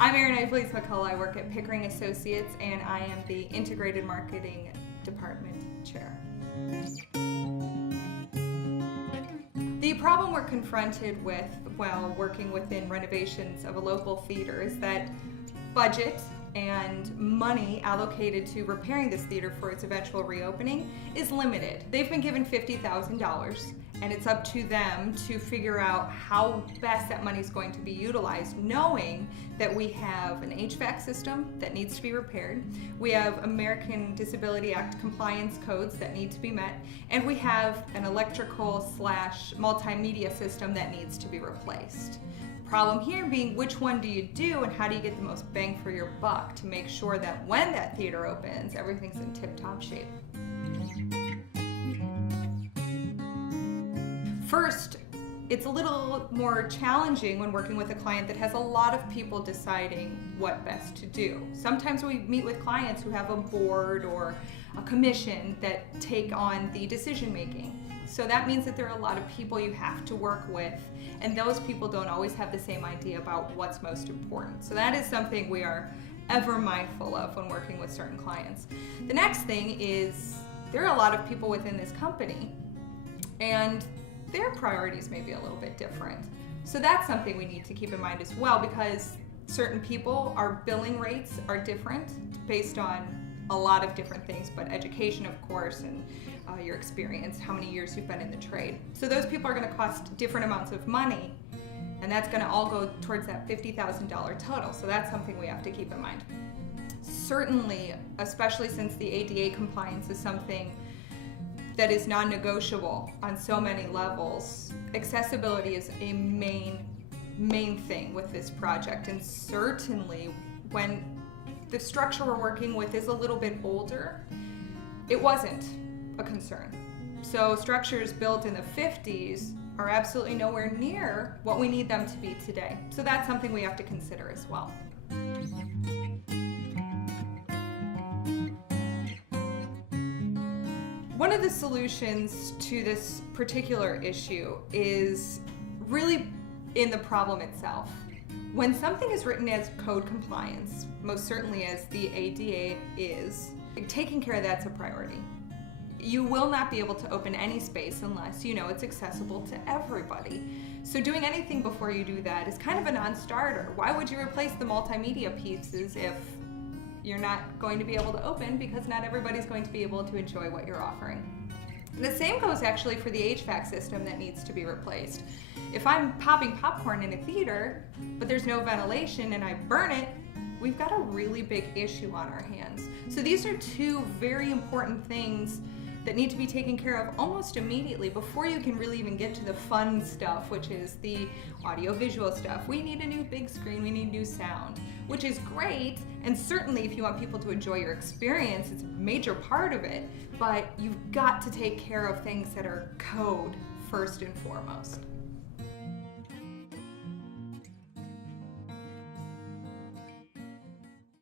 I'm Erin McCullough. I work at Pickering Associates, and I am the Integrated Marketing Department Chair. The problem we're confronted with while working within renovations of a local theater is that budget and money allocated to repairing this theater for its eventual reopening is limited. They've been given $50,000, and it's up to them to figure out how best that money is going to be utilized, knowing that we have an HVAC system that needs to be repaired, we have American Disability Act compliance codes that need to be met, and we have an electrical/multimedia system that needs to be replaced. Problem here being, which one do you do and how do you get the most bang for your buck to make sure that when that theater opens, everything's in tip-top shape. First, it's a little more challenging when working with a client that has a lot of people deciding what best to do. Sometimes we meet with clients who have a board or a commission that take on the decision making. So that means that there are a lot of people you have to work with, and those people don't always have the same idea about what's most important. So that is something we are ever mindful of when working with certain clients. The next thing is there are a lot of people within this company, and their priorities may be a little bit different. So that's something we need to keep in mind as well, because certain people, our billing rates are different based on a lot of different things, but education, of course, and your experience, how many years you've been in the trade. So those people are going to cost different amounts of money, and that's going to all go towards that $50,000 total. So that's something we have to keep in mind. Certainly, especially since the ADA compliance is something that is non-negotiable on so many levels, accessibility is a main thing with this project. And certainly when the structure we're working with is a little bit older, it wasn't a concern. So structures built in the 50s are absolutely nowhere near what we need them to be today. So that's something we have to consider as well. One of the solutions to this particular issue is really in the problem itself. When something is written as code compliance, most certainly as the ADA is, taking care of that's a priority. You will not be able to open any space unless you know it's accessible to everybody. So doing anything before you do that is kind of a non-starter. Why would you replace the multimedia pieces if you're not going to be able to open, because not everybody's going to be able to enjoy what you're offering? The same goes actually for the HVAC system that needs to be replaced. If I'm popping popcorn in a theater, but there's no ventilation and I burn it, we've got a really big issue on our hands. So these are two very important things that need to be taken care of almost immediately before you can really even get to the fun stuff, which is the audio-visual stuff. We need a new big screen, we need new sound, which is great, and certainly if you want people to enjoy your experience, it's a major part of it, but you've got to take care of things that are code first and foremost.